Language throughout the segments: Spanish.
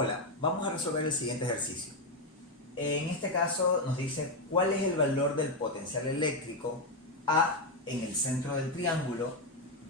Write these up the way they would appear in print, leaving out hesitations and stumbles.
Hola, vamos a resolver el siguiente ejercicio. En este caso nos dice cuál es el valor del potencial eléctrico A en el centro del triángulo,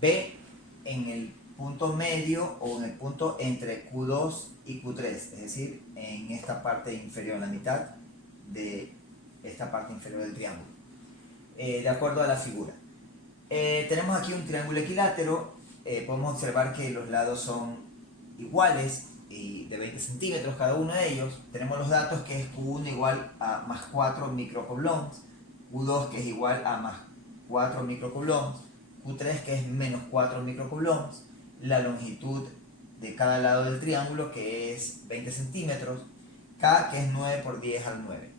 B en el punto medio o en el punto entre Q2 y Q3, es decir, en esta parte inferior, la mitad de esta parte inferior del triángulo, de acuerdo a la figura. Tenemos aquí un triángulo equilátero, podemos observar que los lados son iguales y de 20 centímetros cada uno de ellos. Tenemos los datos que es Q1 igual a más 4 microcoulombs, Q2 que es igual a más 4 microcoulombs, Q3 que es menos 4 microcoulombs, la longitud de cada lado del triángulo que es 20 centímetros, K que es 9 por 10 al 9.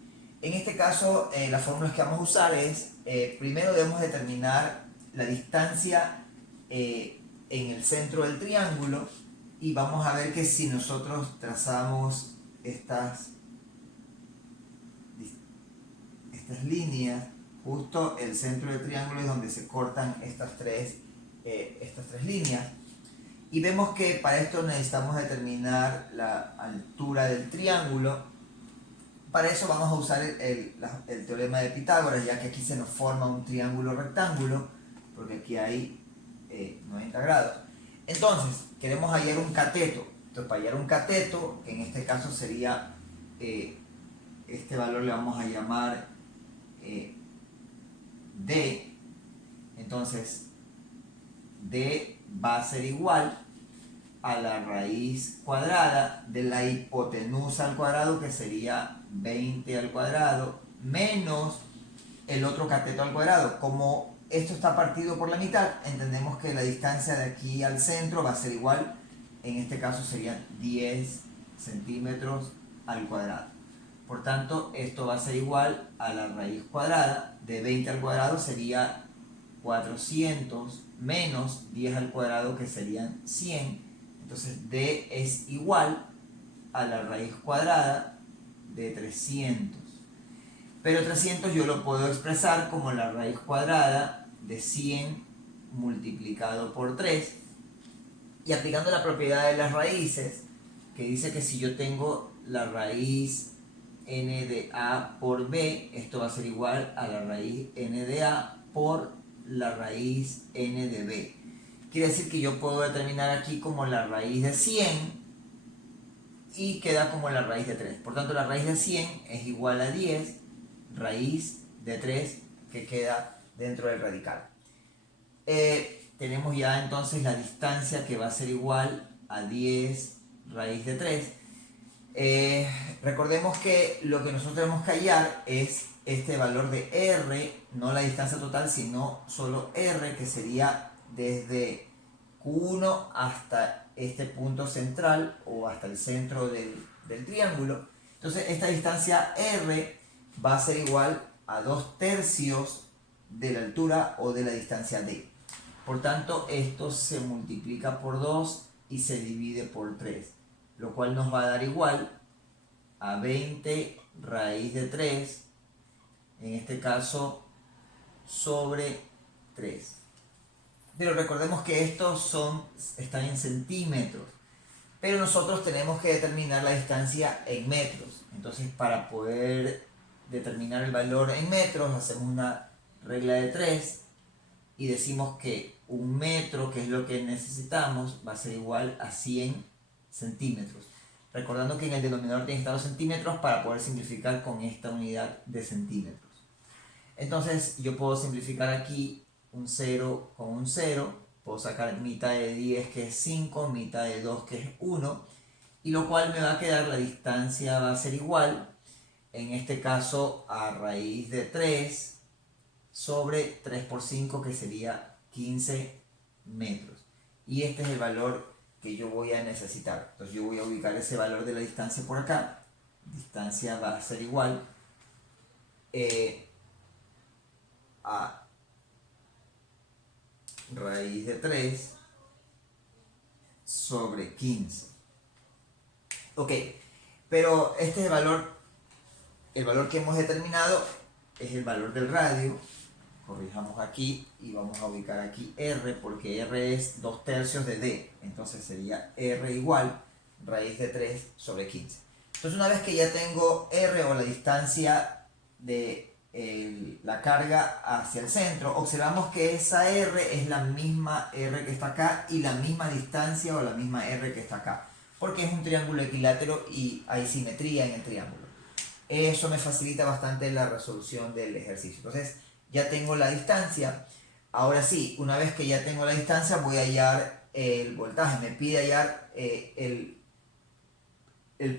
En este caso, las fórmulas que vamos a usar es, primero debemos determinar la distancia en el centro del triángulo y vamos a ver que si nosotros trazamos estas líneas, justo el centro del triángulo es donde se cortan estas tres líneas. Y vemos que para esto necesitamos determinar la altura del triángulo. Para eso vamos a usar el teorema de Pitágoras, ya que aquí se nos forma un triángulo rectángulo, porque aquí hay 90 grados. Entonces, queremos hallar un cateto. Entonces, para hallar un cateto, que en este caso sería, este valor le vamos a llamar D. Entonces, D va a ser igual a la raíz cuadrada de la hipotenusa al cuadrado, que sería 20 al cuadrado, menos el otro cateto al cuadrado. Como esto está partido por la mitad, entendemos que la distancia de aquí al centro va a ser igual, en este caso serían 10 centímetros al cuadrado. Por tanto, esto va a ser igual a la raíz cuadrada de 20 al cuadrado, sería 400 menos 10 al cuadrado, que serían 100. Entonces D es igual a la raíz cuadrada de 300. Pero 300 yo lo puedo expresar como la raíz cuadrada de 100 multiplicado por 3. Y aplicando la propiedad de las raíces, que dice que si yo tengo la raíz n de a por b, esto va a ser igual a la raíz n de a por la raíz n de b. Quiere decir que yo puedo determinar aquí como la raíz de 100 y queda como la raíz de 3. Por tanto, la raíz de 100 es igual a 10 raíz de 3, que queda dentro del radical. Tenemos ya entonces la distancia, que va a ser igual a 10 raíz de 3. Recordemos que lo que nosotros tenemos que hallar es este valor de R, no la distancia total, sino solo R, que sería desde Q1 hasta este punto central o hasta el centro del triángulo. Entonces esta distancia R va a ser igual a 2/3 de la altura o de la distancia D. Por tanto, esto se multiplica por 2 y se divide por 3, lo cual nos va a dar igual a 20 raíz de 3, en este caso sobre 3. Pero recordemos que estos están en centímetros, pero nosotros tenemos que determinar la distancia en metros. Entonces, para poder determinar el valor en metros, hacemos una regla de 3 y decimos que un metro, que es lo que necesitamos, va a ser igual a 100 centímetros. Recordando que en el denominador tienen que estar los centímetros para poder simplificar con esta unidad de centímetros. Entonces yo puedo simplificar aquí un 0 con un 0, puedo sacar mitad de 10, que es 5, mitad de 2, que es 1, y lo cual me va a quedar, la distancia va a ser igual, en este caso a raíz de 3 sobre 3 por 5, que sería 15 metros. Y este es el valor que yo voy a necesitar. Entonces yo voy a ubicar ese valor de la distancia por acá. Distancia va a ser igual a raíz de 3 sobre 15. Ok, pero este es el valor que hemos determinado es el valor del radio. Corrijamos aquí y vamos a ubicar aquí R, porque R es 2/3 de D. Entonces sería R igual, raíz de 3 sobre 15. Entonces una vez que ya tengo R o la distancia de la carga hacia el centro, observamos que esa R es la misma R que está acá y la misma distancia o la misma R que está acá, porque es un triángulo equilátero y hay simetría en el triángulo. Eso me facilita bastante la resolución del ejercicio. Entonces ya tengo la distancia. Ahora sí, una vez que ya tengo la distancia voy a hallar el voltaje. Me pide hallar el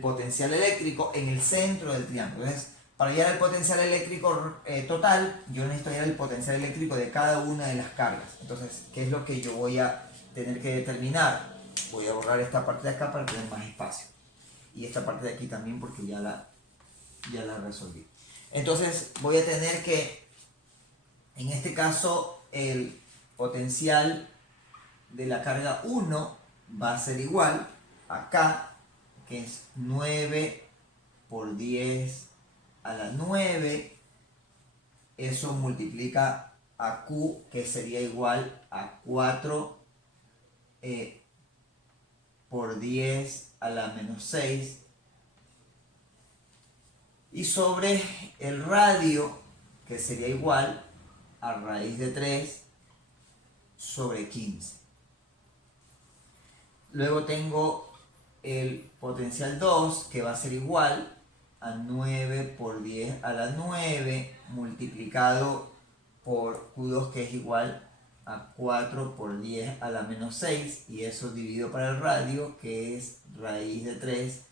potencial eléctrico en el centro del triángulo. Entonces, para hallar el potencial eléctrico total, yo necesito hallar el potencial eléctrico de cada una de las cargas. Entonces, ¿qué es lo que yo voy a tener que determinar? Voy a borrar esta parte de acá para tener más espacio. Y esta parte de aquí también porque ya la resolví. Entonces, voy a tener que, en este caso, el potencial de la carga 1 va a ser igual acá, que es 9 por 10 a la 9, eso multiplica a Q, que sería igual a 4 por 10 a la menos 6, y sobre el radio, que sería igual a raíz de 3 sobre 15. Luego tengo el potencial 2, que va a ser igual a 9 por 10 a la 9 multiplicado por Q2, que es igual a 4 por 10 a la menos 6, y eso dividido para el radio, que es raíz de 3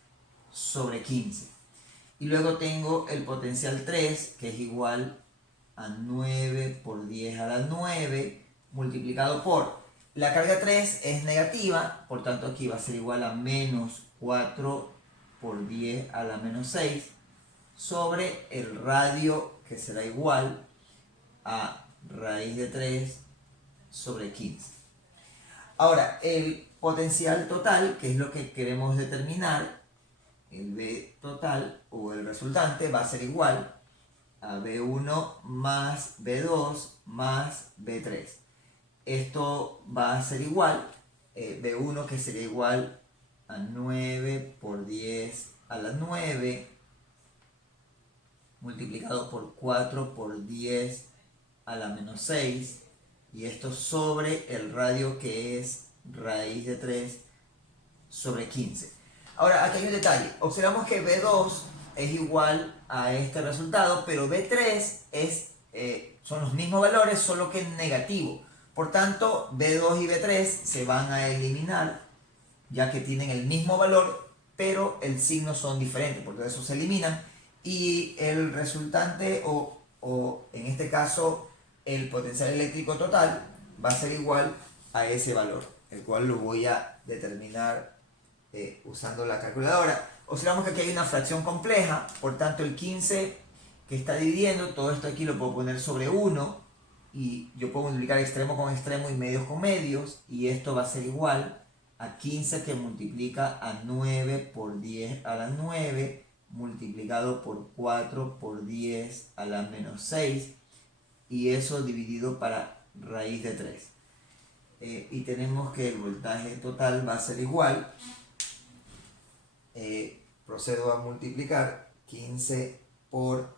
sobre 15. Y luego tengo el potencial 3, que es igual a 9 por 10 a la 9 multiplicado por la carga 3 es negativa, por tanto aquí va a ser igual a menos 4 por 10 a la menos 6 sobre el radio, que será igual a raíz de 3 sobre 15. Ahora, el potencial total, que es lo que queremos determinar, el B total o el resultante va a ser igual a B1 más B2 más B3. Esto va a ser igual, B1 que sería igual a 9 por 10 a la 9 multiplicado por 4 por 10 a la menos 6, y esto sobre el radio, que es raíz de 3 sobre 15. Ahora, aquí hay un detalle. Observamos que B2 es igual a este resultado, pero B3 son los mismos valores, solo que en negativo. Por tanto, B2 y B3 se van a eliminar, ya que tienen el mismo valor, pero el signo son diferentes, por eso se eliminan. Y el resultante, o en este caso, el potencial eléctrico total, va a ser igual a ese valor, el cual lo voy a determinar usando la calculadora. Observamos que aquí hay una fracción compleja, por tanto el 15 que está dividiendo, todo esto aquí lo puedo poner sobre 1, y yo puedo multiplicar extremo con extremo y medios con medios, y esto va a ser igual a 15 que multiplica a 9 por 10 a la 9 multiplicado por 4 por 10 a la menos 6, y eso dividido para raíz de 3. Y tenemos que el voltaje total va a ser igual, procedo a multiplicar 15 por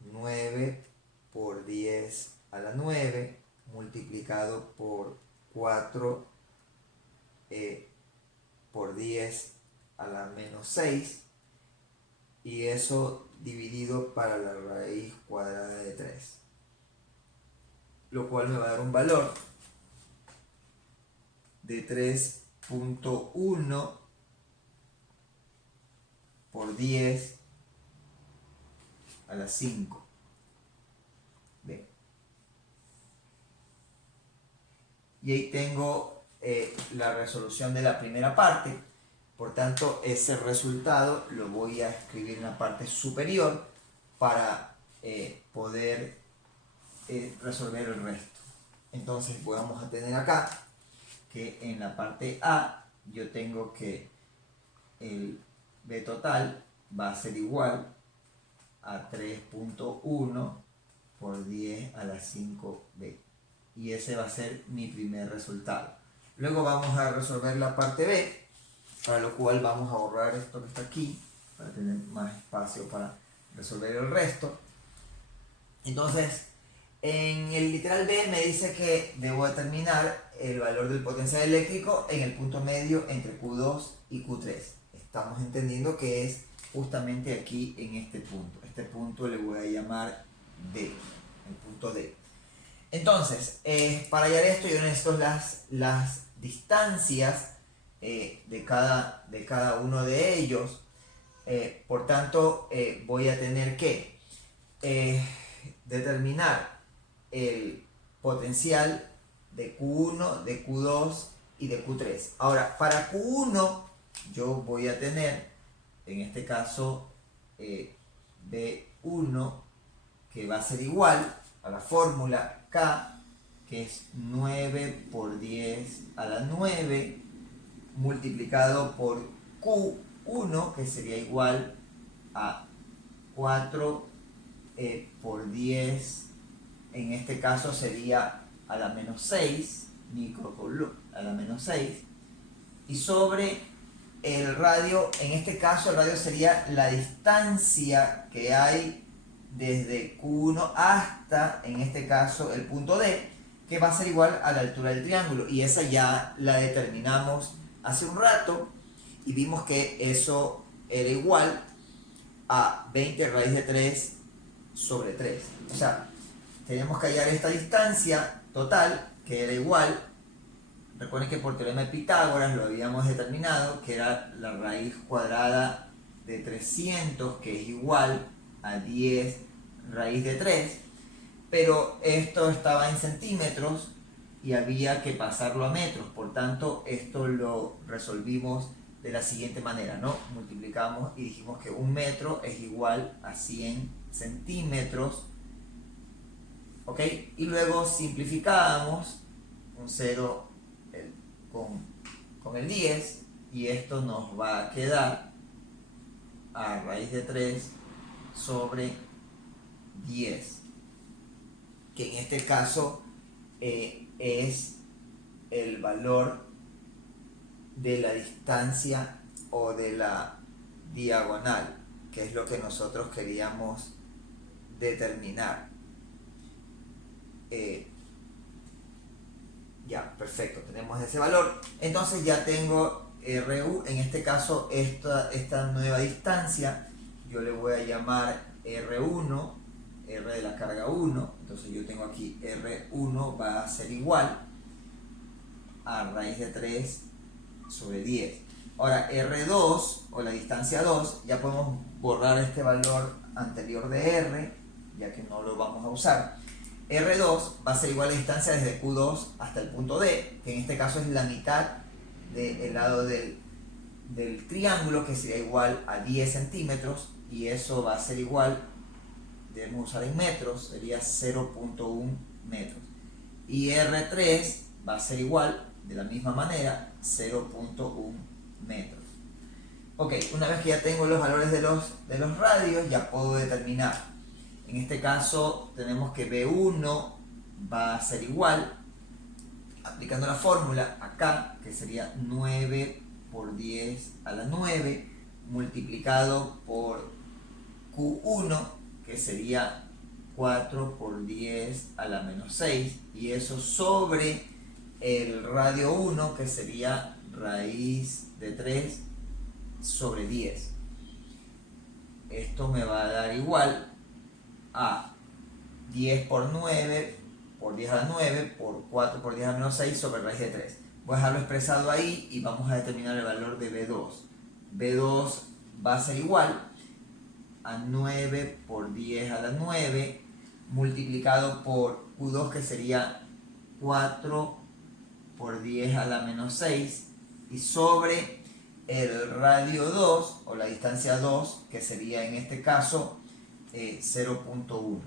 9 por 10 a la 9 multiplicado por 4 por 10 a la menos 6, y eso dividido para la raíz cuadrada de 3, lo cual me va a dar un valor de 3.1 por 10 a la 5. Bien. Y ahí tengo la resolución de la primera parte. Por tanto, ese resultado lo voy a escribir en la parte superior para poder resolver el resto. Entonces vamos a tener acá que en la parte A yo tengo que el B total va a ser igual a 3.1 por 10 a la 5B, y ese va a ser mi primer resultado. Luego vamos a resolver la parte B, para lo cual vamos a borrar esto que está aquí, para tener más espacio para resolver el resto. Entonces, en el literal B me dice que debo determinar el valor del potencial eléctrico en el punto medio entre Q2 y Q3. Estamos entendiendo que es justamente aquí en este punto. Este punto le voy a llamar D, el punto D. Entonces, para hallar esto yo necesito las distancias de cada uno de ellos. Por tanto, voy a tener que determinar el potencial de Q1, de Q2 y de Q3. Ahora, para Q1 yo voy a tener, en este caso, B1, que va a ser igual a la fórmula K, que es 9 por 10 a la 9, multiplicado por Q1, que sería igual a 4 por 10, en este caso sería a la menos 6 microcoulomb, a la menos 6, y sobre el radio, en este caso el radio sería la distancia que hay desde Q1 hasta, en este caso, el punto D, que va a ser igual a la altura del triángulo, y esa ya la determinamos hace un rato y vimos que eso era igual a 20 raíz de 3 sobre 3. O sea, tenemos que hallar esta distancia total, que era igual, recuerden que por teorema de Pitágoras lo habíamos determinado, que era la raíz cuadrada de 300, que es igual a 10 raíz de 3, pero esto estaba en centímetros y había que pasarlo a metros, por tanto esto lo resolvimos de la siguiente manera, ¿no? Multiplicamos y dijimos que un metro es igual a 100 centímetros, ¿ok? Y luego simplificábamos un 0 con el 10, y esto nos va a quedar a raíz de 3 sobre 10, que en este caso es el valor de la distancia o de la diagonal, que es lo que nosotros queríamos determinar. Ya, perfecto, tenemos ese valor. Entonces ya tengo RU, en este caso esta nueva distancia, yo le voy a llamar R1, R de la carga 1, entonces yo tengo aquí R1 va a ser igual a raíz de 3 sobre 10. Ahora R2, o la distancia 2, ya podemos borrar este valor anterior de R, ya que no lo vamos a usar. R2 va a ser igual a la distancia desde Q2 hasta el punto D, que en este caso es la mitad del lado del triángulo, que sería igual a 10 centímetros, y eso va a ser igual, debemos usar en metros, sería 0.1 metros. Y R3 va a ser igual, de la misma manera, 0.1 metros. Ok, una vez que ya tengo los valores de los radios, ya puedo determinar. En este caso tenemos que B1 va a ser igual, aplicando la fórmula acá, que sería 9 por 10 a la 9, multiplicado por Q1, que sería 4 por 10 a la menos 6, y eso sobre el radio 1, que sería raíz de 3 sobre 10. Esto me va a dar igual a 10 por 9 por 10 a la 9 por 4 por 10 a la menos 6 sobre raíz de 3. Voy a dejarlo expresado ahí y vamos a determinar el valor de B2. B2 va a ser igual a 9 por 10 a la 9 multiplicado por Q2, que sería 4 por 10 a la menos 6, y sobre el radio 2, o la distancia 2, que sería en este caso 0.1.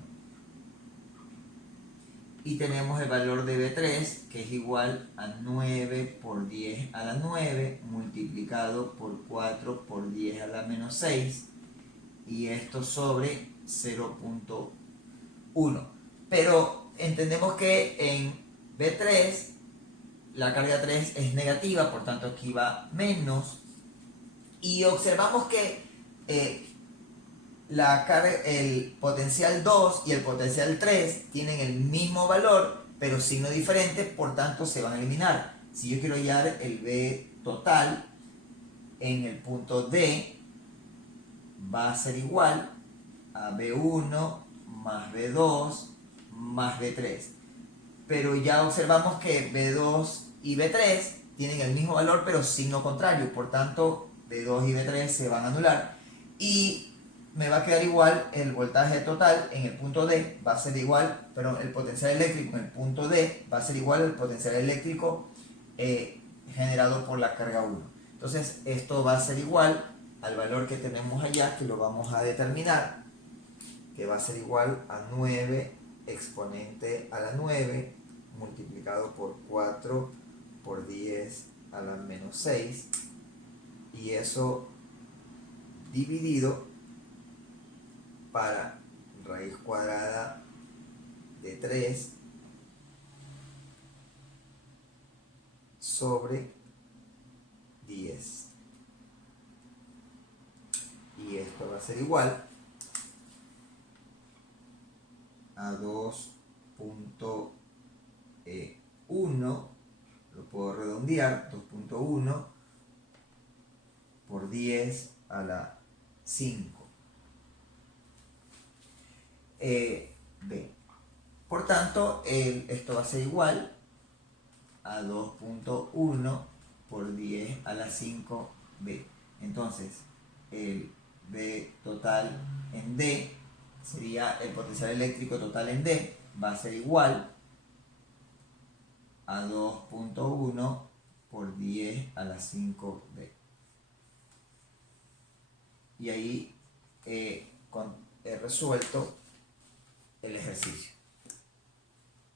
Y tenemos el valor de B3, que es igual a 9 por 10 a la 9 multiplicado por 4 por 10 a la menos 6, y esto sobre 0.1. Pero entendemos que en B3 la carga 3 es negativa, por tanto aquí va menos, Y observamos que el potencial 2 y el potencial 3 tienen el mismo valor, pero signo diferente, por tanto se van a eliminar. Si yo quiero hallar el B total en el punto D, va a ser igual a B1 más B2 más B3. Pero ya observamos que B2 y B3 tienen el mismo valor, pero signo contrario. Por tanto, B2 y B3 se van a anular. Y me va a quedar igual el voltaje total en el punto D, va a ser igual, perdón, el potencial eléctrico en el punto D va a ser igual al potencial eléctrico generado por la carga 1. Entonces, esto va a ser igual al valor que tenemos allá, que lo vamos a determinar, que va a ser igual a 9 exponente a la 9 multiplicado por 4 por 10 a la menos 6, y eso dividido para raíz cuadrada de 3 sobre 10. Y esto va a ser igual a 2.1, lo puedo redondear, 2.1 por 10 a la 5. B. Por tanto, esto va a ser igual a 2.1 por 10 a la 5B. Entonces, el B total en D sería el potencial eléctrico total en D, va a ser igual a 2.1 por 10 a la 5B. Y ahí he resuelto el ejercicio.